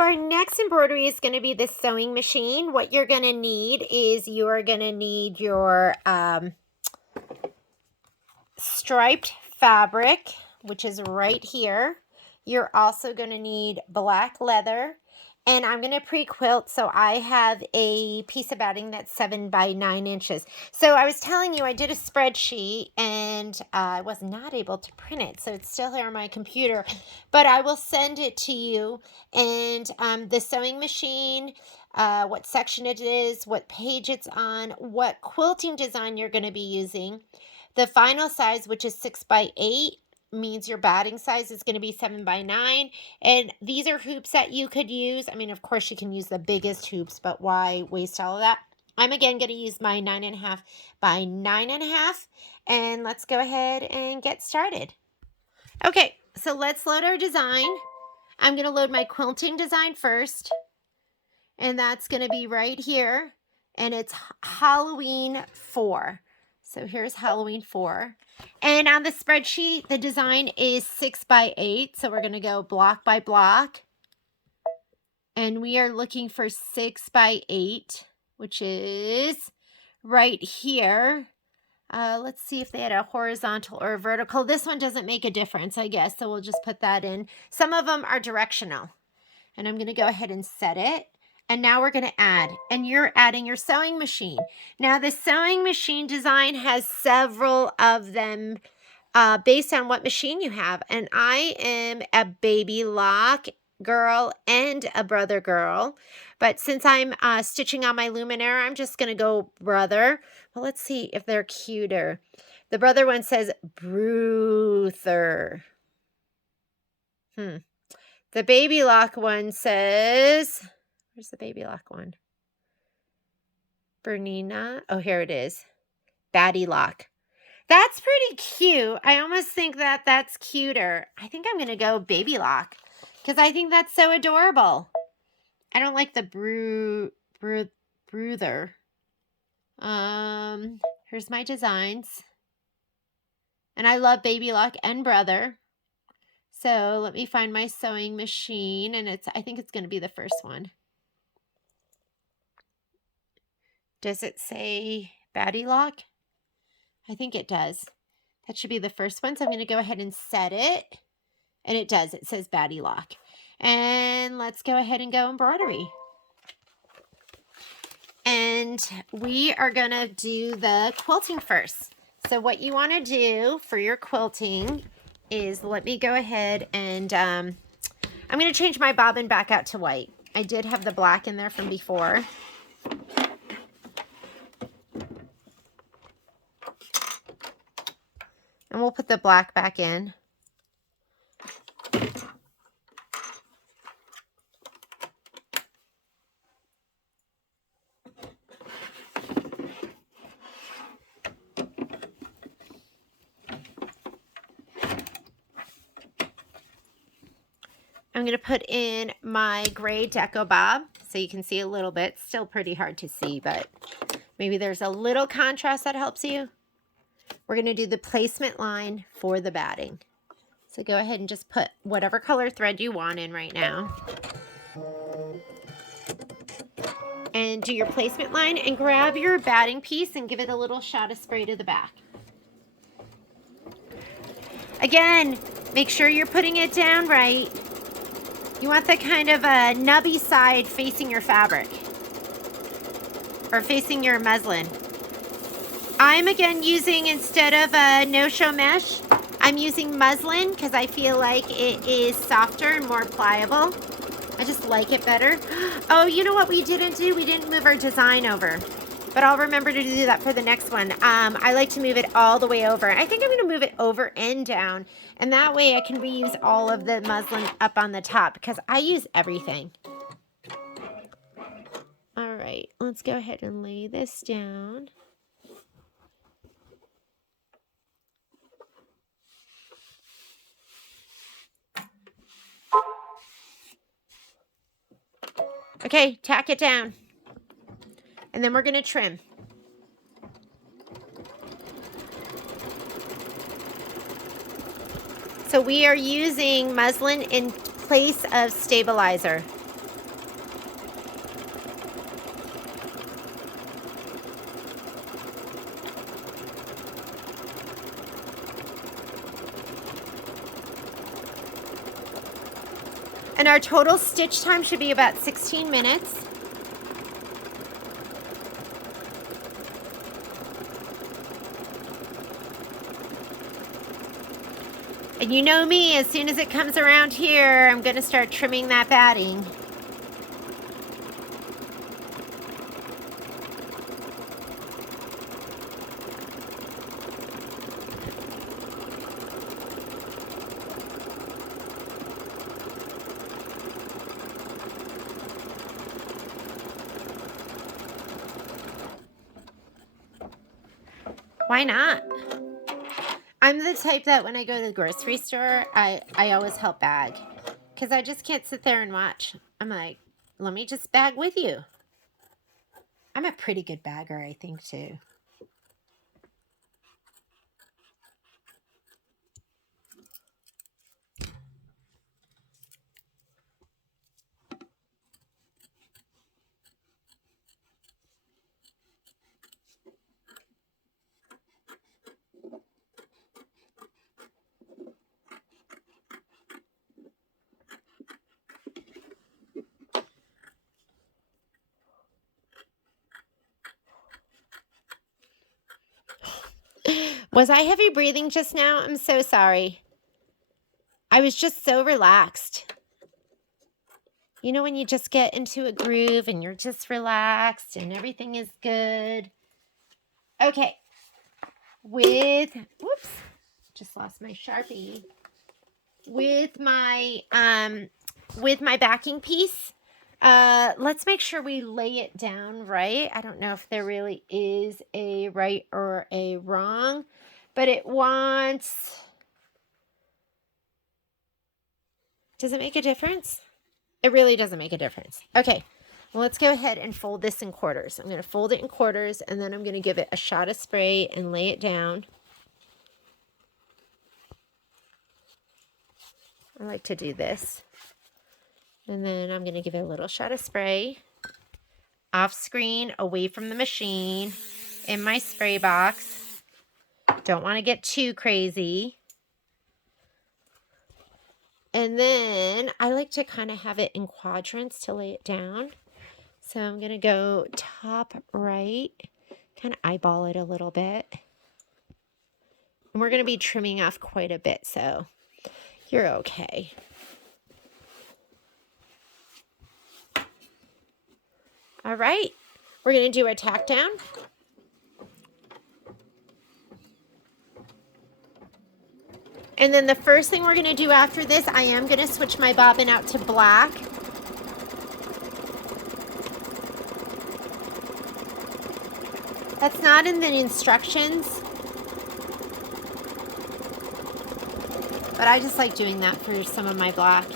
our next embroidery is going to be the sewing machine. What you're going to need is you are going to need your striped fabric, which is right here. You're also going to need black leather. And I'm going to pre-quilt, so I have a piece of batting that's 7 by 9 inches. So I was telling you I did a spreadsheet, and I was not able to print it. So it's still here on my computer. But I will send it to you. And the sewing machine, what section it is, what page it's on, what quilting design you're going to be using. The final size, which is 6 by 8. Means your batting size is going to be 7 by 9, and these are hoops that you could use. I mean, of course you can use the biggest hoops, but why waste all of that? I'm again going to use my 9.5 by 9.5, and let's go ahead and get started. Okay, so let's load our design. I'm going to load my quilting design first, and that's going to be right here, and it's Halloween 4. So here's Halloween 4. And on the spreadsheet, the design is 6 by 8. So we're going to go block by block. And we are looking for 6 by 8, which is right here. Let's see if they had a horizontal or a vertical. This one doesn't make a difference, I guess. So we'll just put that in. Some of them are directional. And I'm going to go ahead and set it. And now we're going to add, and you're adding your sewing machine. Now the sewing machine design has several of them based on what machine you have. And I am a baby lock girl and a brother girl. But since I'm stitching on my Luminaire, I'm just going to go brother. Well, let's see if they're cuter. The brother one says Bruther. The baby lock one says... Where's the baby lock one? Bernina. Oh, here it is. Batty lock. That's pretty cute. I almost think that that's cuter. I think I'm going to go baby lock because I think that's so adorable. I don't like the Bruther. Here's my designs. And I love baby lock and brother. So let me find my sewing machine, and I think it's going to be the first one. Does it say Batty Lock? I think it does. That should be the first one. So I'm going to go ahead and set it. And it does. It says Batty Lock. And let's go ahead and go embroidery. And we are going to do the quilting first. So what you want to do for your quilting is, let me go ahead and I'm going to change my bobbin back out to white. I did have the black in there from before. And we'll put the black back in. I'm going to put in my gray deco bob so you can see a little bit. Still pretty hard to see, but maybe there's a little contrast that helps you. We're going to do the placement line for the batting. So go ahead and just put whatever color thread you want in right now. And do your placement line and grab your batting piece and give it a little shot of spray to the back. Again, make sure you're putting it down right. You want the kind of a nubby side facing your fabric or facing your muslin. I'm again using, instead of a no-show mesh, I'm using muslin because I feel like it is softer and more pliable. I just like it better. Oh, you know what we didn't do? We didn't move our design over. But I'll remember to do that for the next one. I like to move it all the way over. I think I'm going to move it over and down. And that way I can reuse all of the muslin up on the top because I use everything. All right, let's go ahead and lay this down. Okay, tack it down. And then we're going to trim. So we are using muslin in place of stabilizer. And our total stitch time should be about 16 minutes. And you know me, as soon as it comes around here, I'm going to start trimming that batting. Why not? I'm the type that when I go to the grocery store, I always help bag. Because I just can't sit there and watch. I'm like, let me just bag with you. I'm a pretty good bagger, I think, too. Was I heavy breathing just now? I'm so sorry. I was just so relaxed. You know when you just get into a groove and you're just relaxed and everything is good? Okay. Whoops, just lost my Sharpie. With my backing piece, let's make sure we lay it down right. I don't know if there really is a right or a wrong, but it wants... Does it make a difference? It really doesn't make a difference. Okay, well, let's go ahead and fold this in quarters. I'm going to fold it in quarters, and then I'm going to give it a shot of spray and lay it down. I like to do this. And then I'm going to give it a little shot of spray. Off screen, away from the machine, in my spray box. Don't want to get too crazy. And then I like to kind of have it in quadrants to lay it down. So I'm going to go top right, kind of eyeball it a little bit. And we're going to be trimming off quite a bit, so you're okay. All right, we're going to do a tack down. And then the first thing we're going to do after this, I am going to switch my bobbin out to black. That's not in the instructions, but I just like doing that for some of my black.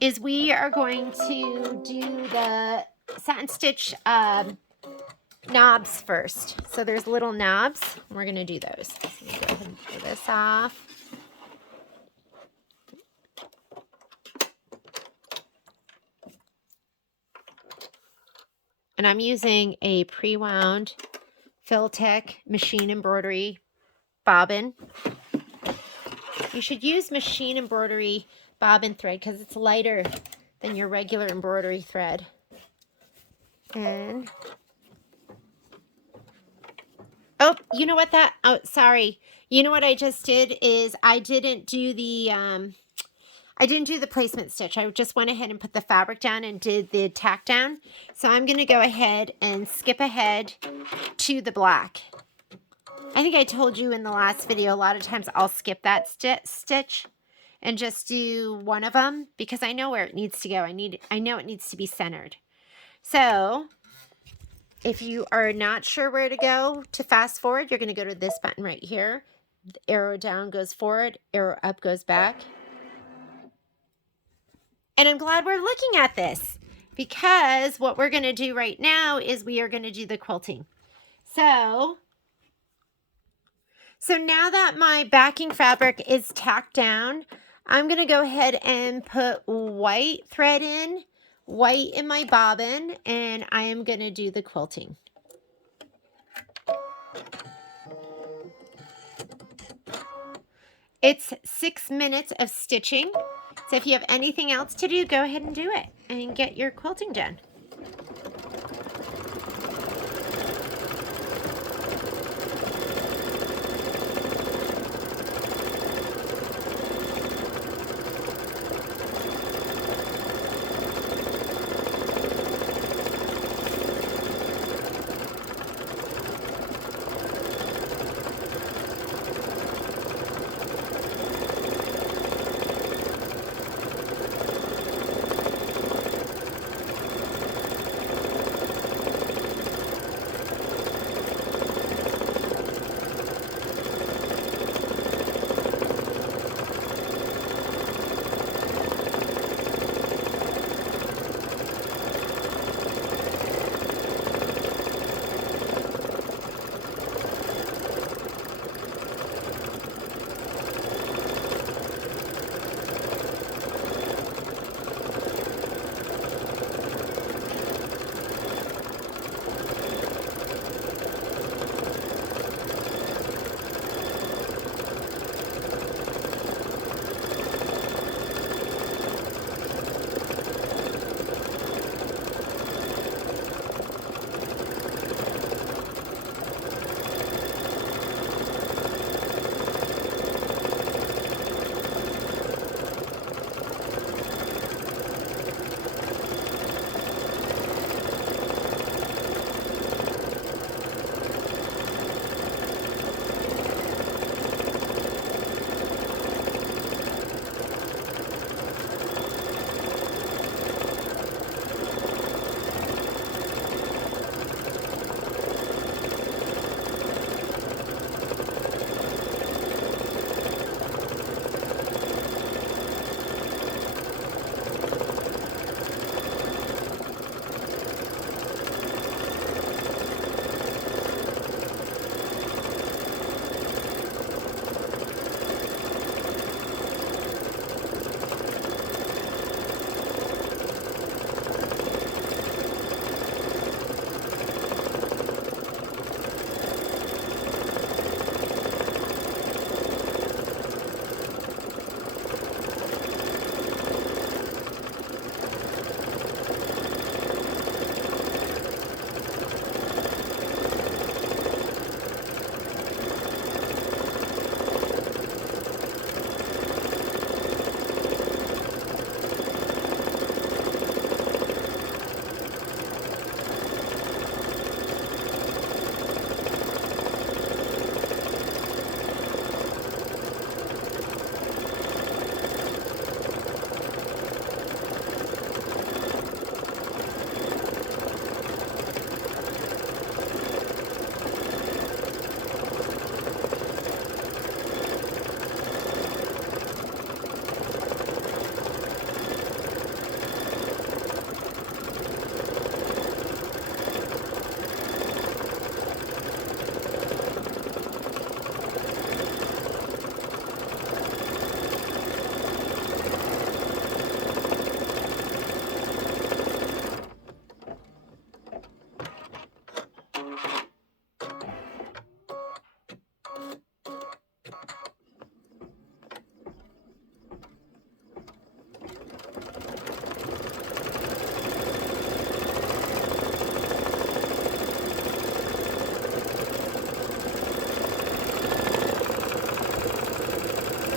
Is we are going to do the satin stitch knobs first. So there's little knobs. We're going to do those. So I'm going to go ahead and pull this off. And I'm using a pre-wound Filtech machine embroidery bobbin. You should use machine embroidery bobbin thread because it's lighter than your regular embroidery thread. And oh, you know what sorry. You know what I just did is I didn't do the placement stitch. I just went ahead and put the fabric down and did the tack down. So I'm going to go ahead and skip ahead to the black. I think I told you in the last video, a lot of times I'll skip that stitch and just do one of them because I know where it needs to go. I know it needs to be centered. So if you are not sure where to go to fast forward, you're going to go to this button right here. The arrow down goes forward, arrow up goes back. And I'm glad we're looking at this because what we're going to do right now is we are going to do the quilting. So now that my backing fabric is tacked down, I'm going to go ahead and put white thread in, white in my bobbin, and I am going to do the quilting. It's 6 minutes of stitching. So if you have anything else to do, go ahead and do it and get your quilting done.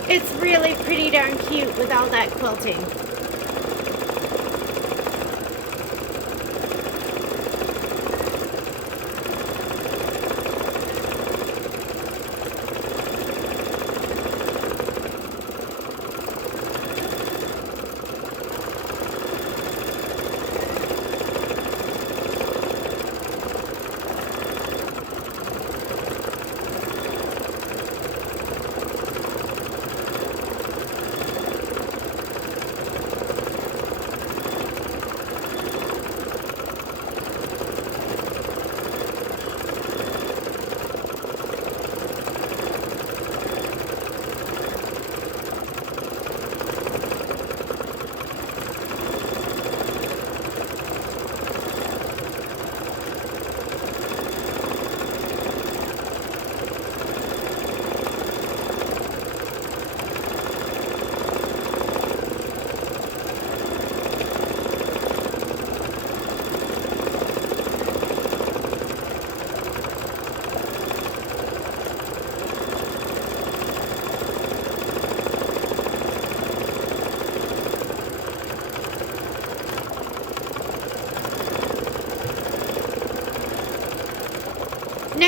It's really pretty darn cute with all that quilting.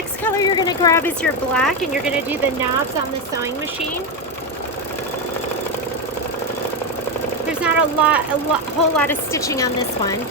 next color you're going to grab is your black, and you're going to do the knobs on the sewing machine. There's not a whole lot of stitching on this one.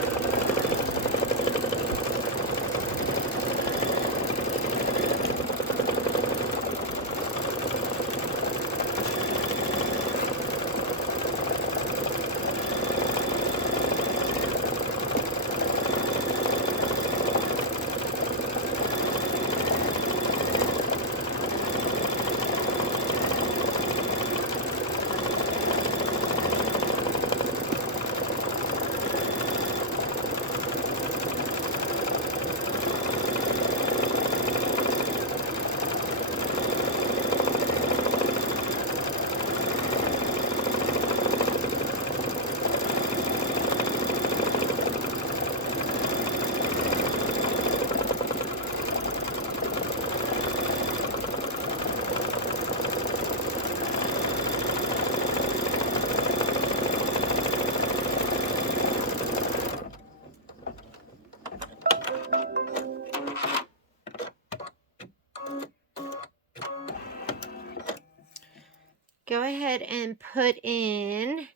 Go ahead and put in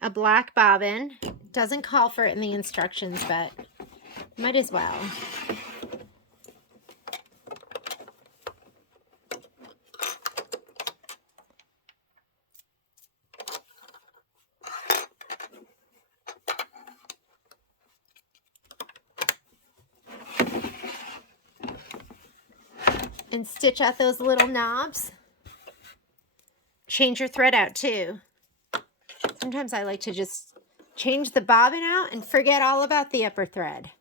a black bobbin. It doesn't call for it in the instructions, but might as well. And stitch out those little knobs. Change your thread out too. Sometimes I like to just change the bobbin out and forget all about the upper thread.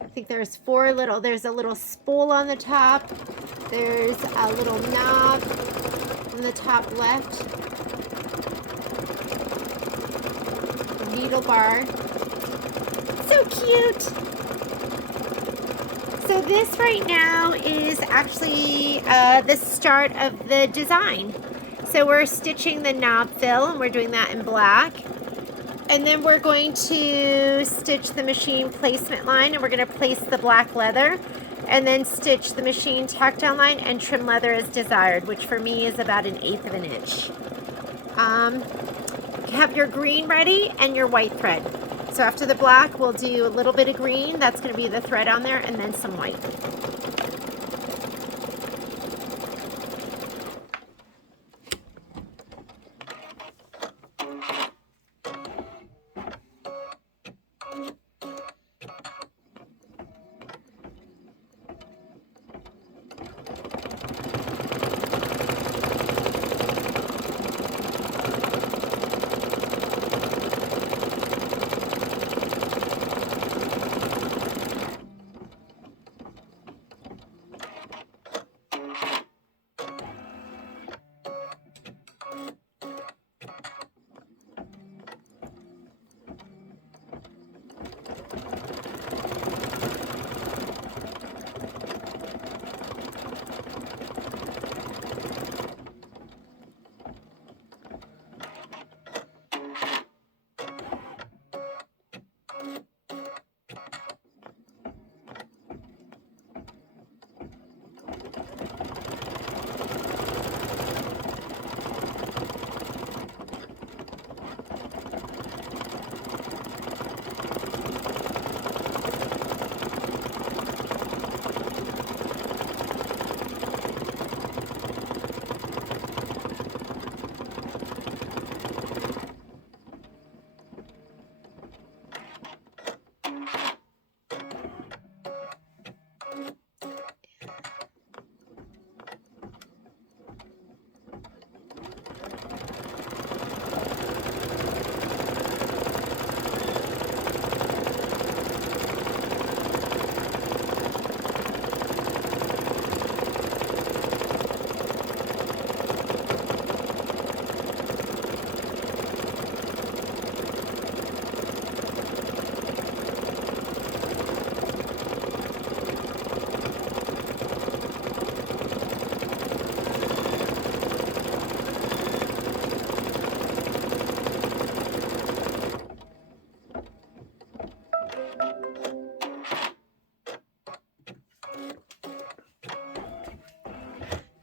I think there's there's a little spool on the top. There's a little knob on the top left. Needle bar. So cute. So this right now is actually the start of the design. So we're stitching the knob fill, and we're doing that in black. And then we're going to stitch the machine placement line, and we're going to place the black leather, and then stitch the machine tack down line and trim leather as desired, which for me is about 1/8 of an inch. Have your green ready and your white thread. So after the black, we'll do a little bit of green. That's going to be the thread on there, and then some white.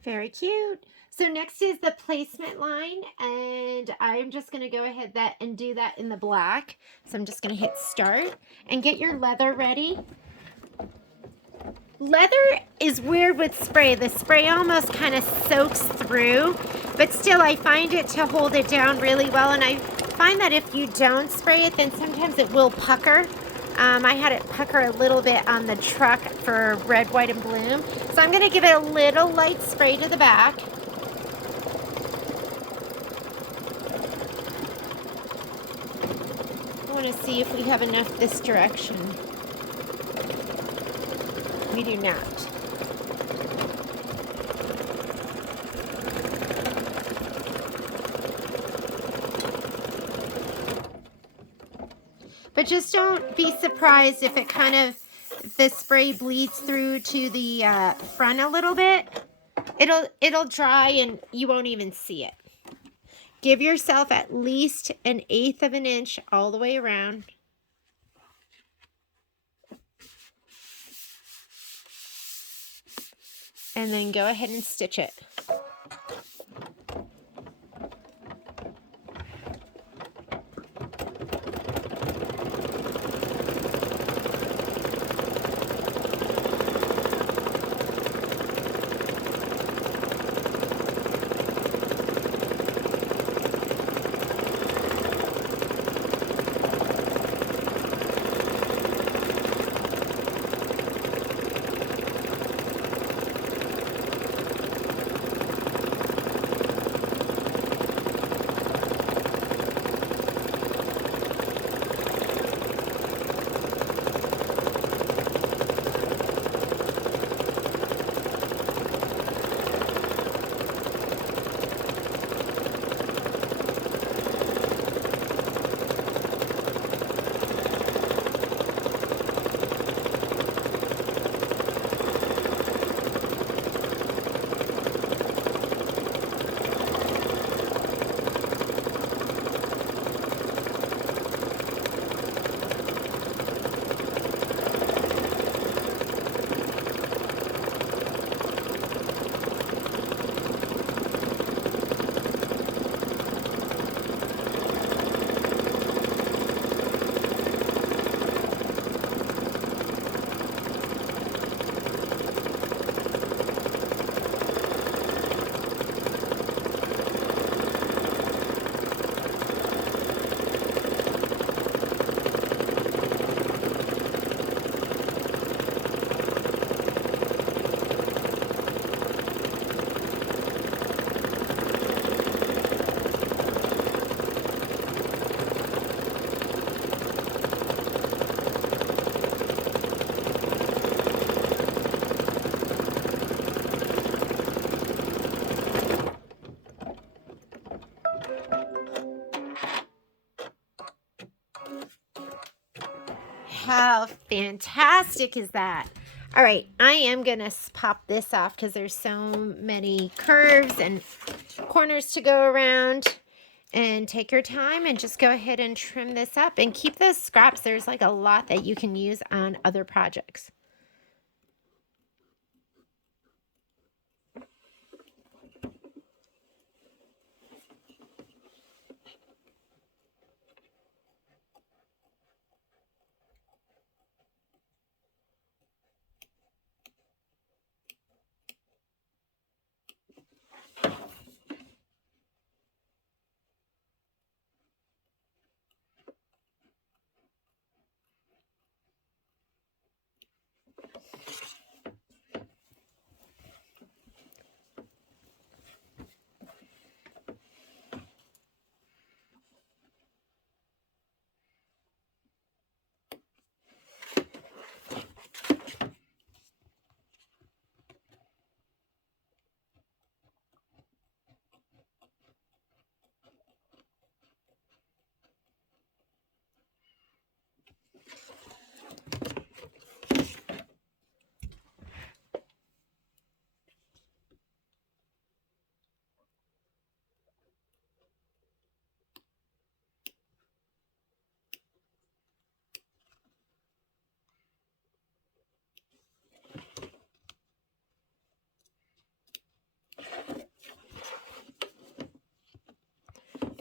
Very cute. So next is the placement line, and I'm just going to go ahead and do that in the black. So I'm just going to hit start and get your leather ready. Leather is weird with spray. The spray almost kind of soaks through, but still I find it to hold it down really well, and I find that if you don't spray it, then sometimes it will pucker. I had it pucker a little bit on the truck for red, white, and bloom. So I'm going to give it a little light spray to the back. I want to see if we have enough this direction. We do not. But just don't be surprised if it the spray bleeds through to the front a little bit. It'll dry and you won't even see it. Give yourself at least 1/8 of an inch all the way around. And then go ahead and stitch it. How fantastic is that? All right, I am going to pop this off because there's so many curves and corners to go around. And take your time and just go ahead and trim this up and keep those scraps. There's like a lot that you can use on other projects.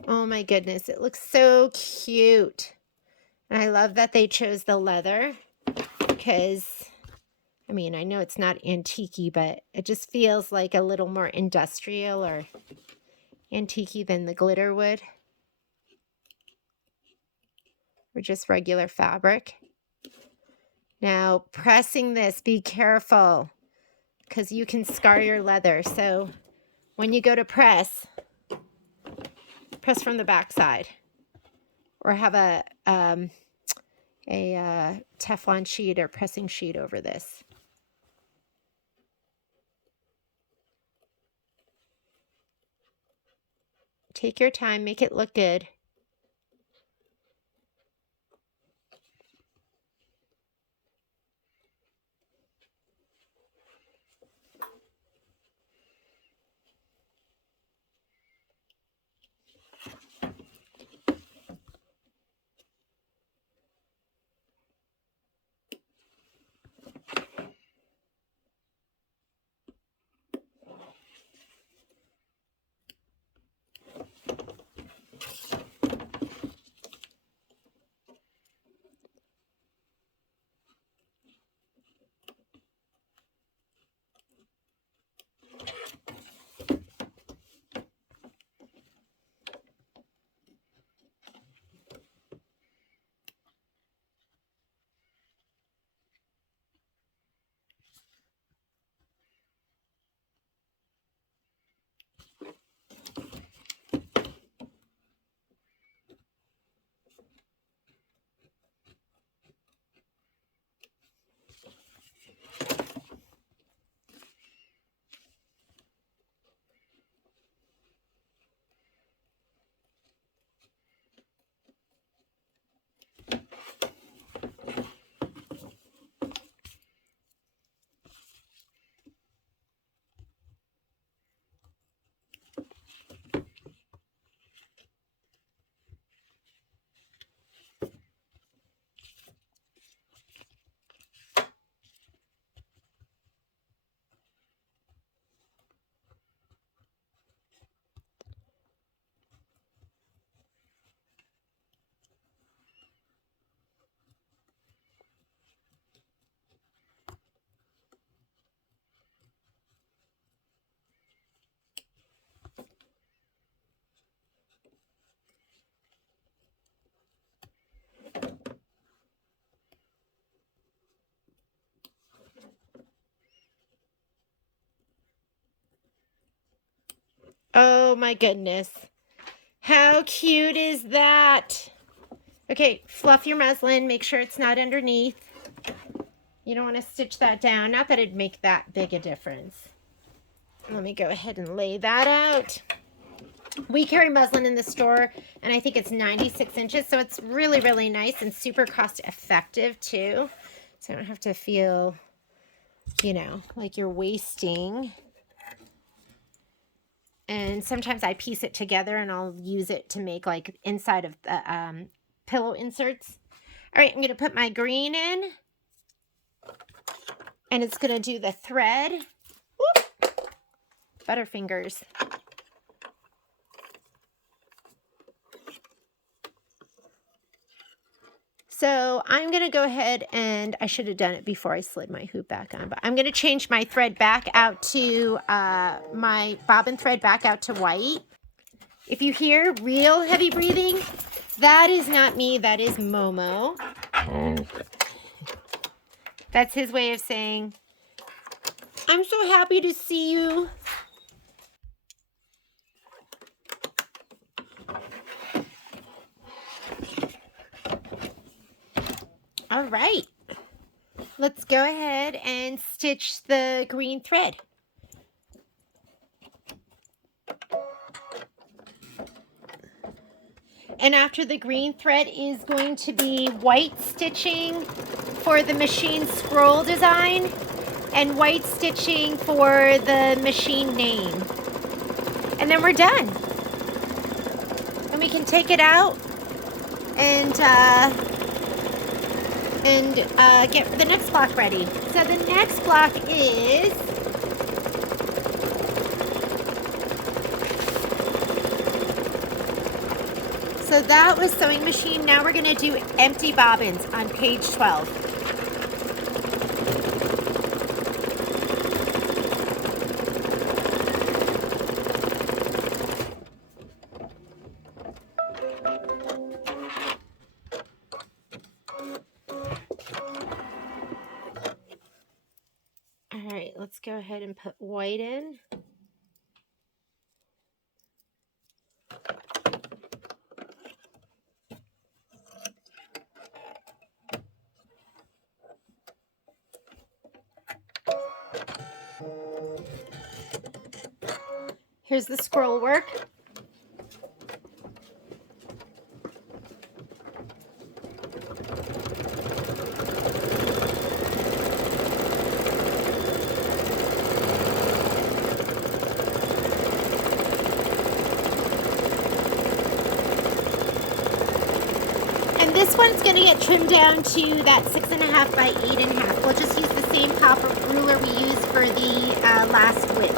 Oh my goodness, it looks so cute. And I love that they chose the leather because, I mean, I know it's not antique-y, but it just feels like a little more industrial or antique-y than the glitter would. Or just regular fabric. Now, pressing this, be careful because you can scar your leather. So when you go to press from the back side or have a Teflon sheet or pressing sheet over this. Take your time, make it look good. Oh my goodness. How cute is that? Okay, fluff your muslin. Make sure it's not underneath. You don't want to stitch that down. Not that it'd make that big a difference. Let me go ahead and lay that out. We carry muslin in the store, and I think it's 96 inches, so it's really, really nice and super cost effective too. So I don't have to feel, you know, like you're wasting. And sometimes I piece it together and I'll use it to make like inside of the pillow inserts. All right, I'm going to put my green in. And it's going to do the thread. Whoop. Butterfingers. So I'm going to go ahead and I should have done it before I slid my hoop back on, but I'm going to change my thread back out to my bobbin thread back out to white. If you hear real heavy breathing, that is not me. That is Momo. That's his way of saying, I'm so happy to see you. All right, let's go ahead and stitch the green thread. And after the green thread is going to be white stitching for the machine scroll design and white stitching for the machine name. And then we're done. And we can take it out and get the next block ready. So the next block is So that was sewing machine. Now we're going to do empty bobbins on page 12. All right, let's go ahead and put white in. Here's the scroll work. And this one's going to get trimmed down to that 6.5 by 8.5. We'll just use the same copper ruler we used for the last witch.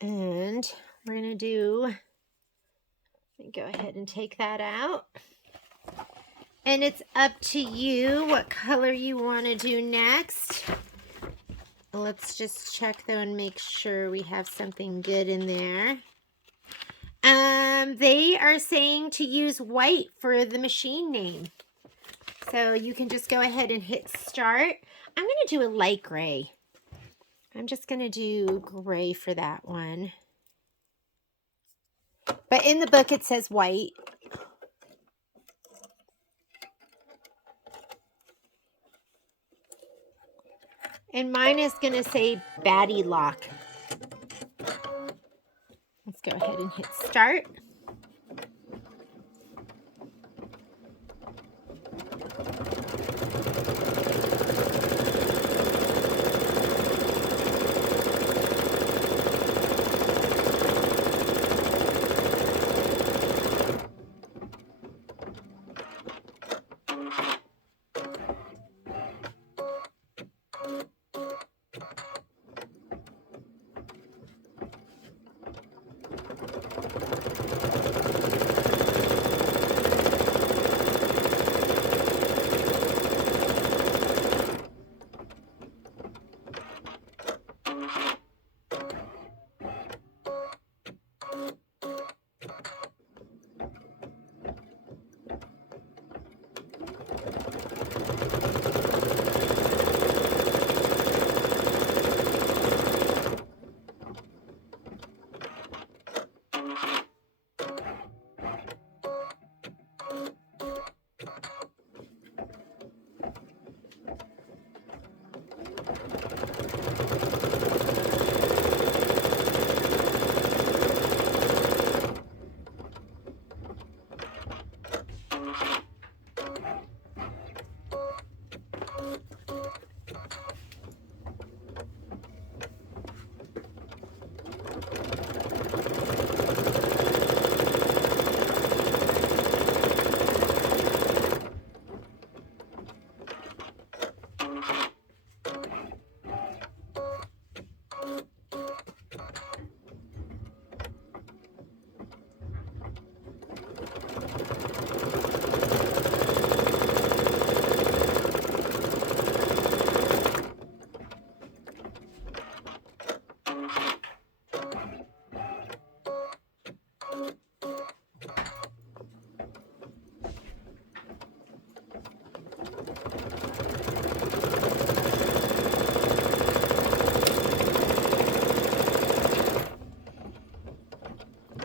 And we're going to do, let me go ahead and take that out. And it's up to you what color you want to do next. Let's just check though and make sure we have something good in there. They are saying to use white for the machine name. So you can just go ahead and hit start. I'm going to do a light gray. I'm just going to do gray for that one. But in the book it says white. And mine is going to say Baddie Lock. Let's go ahead and hit start.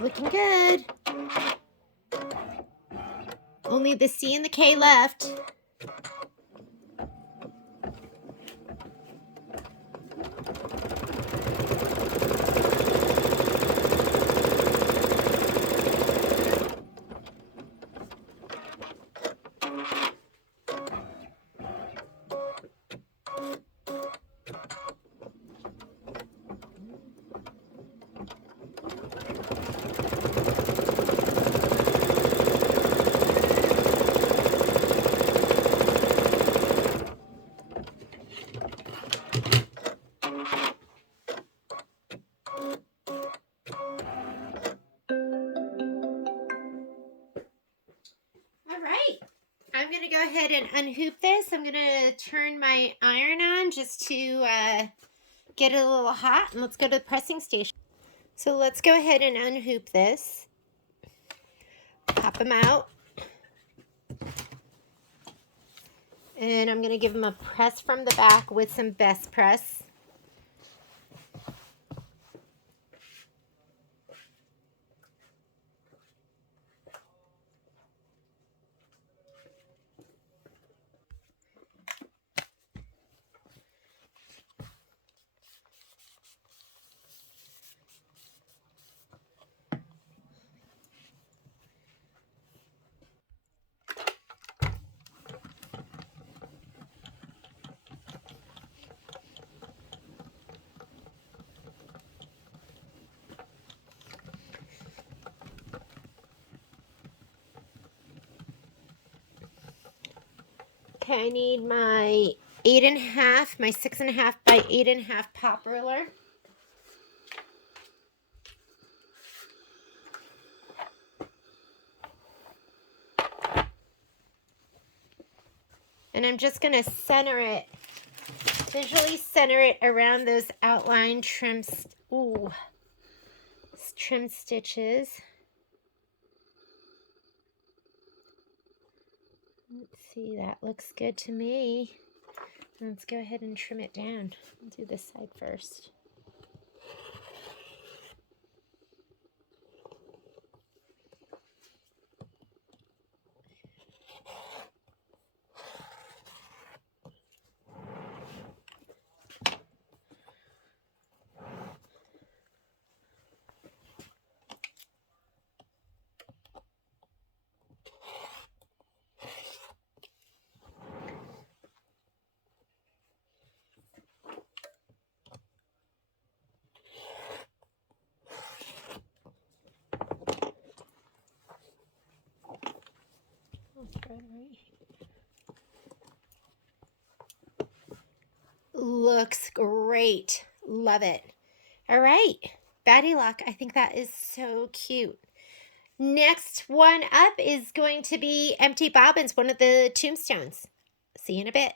Looking good. Only the C and the K left. I'm going to go ahead and unhoop this. I'm going to turn my iron on just to get it a little hot, and let's go to the pressing station. So let's go ahead and unhoop this. Pop them out. And I'm going to give them a press from the back with some best press. Okay, I need my 8.5, my 6.5 by 8.5 pop ruler. And I'm just going to center it, visually center it around those outline trim stitches. Let's see, that looks good to me. Let's go ahead and trim it down. I'll do this side first. Looks great. Love it. All right. Batty Lock. I think that is so cute. Next one up is going to be Empty Bobbins, one of the tombstones. See you in a bit.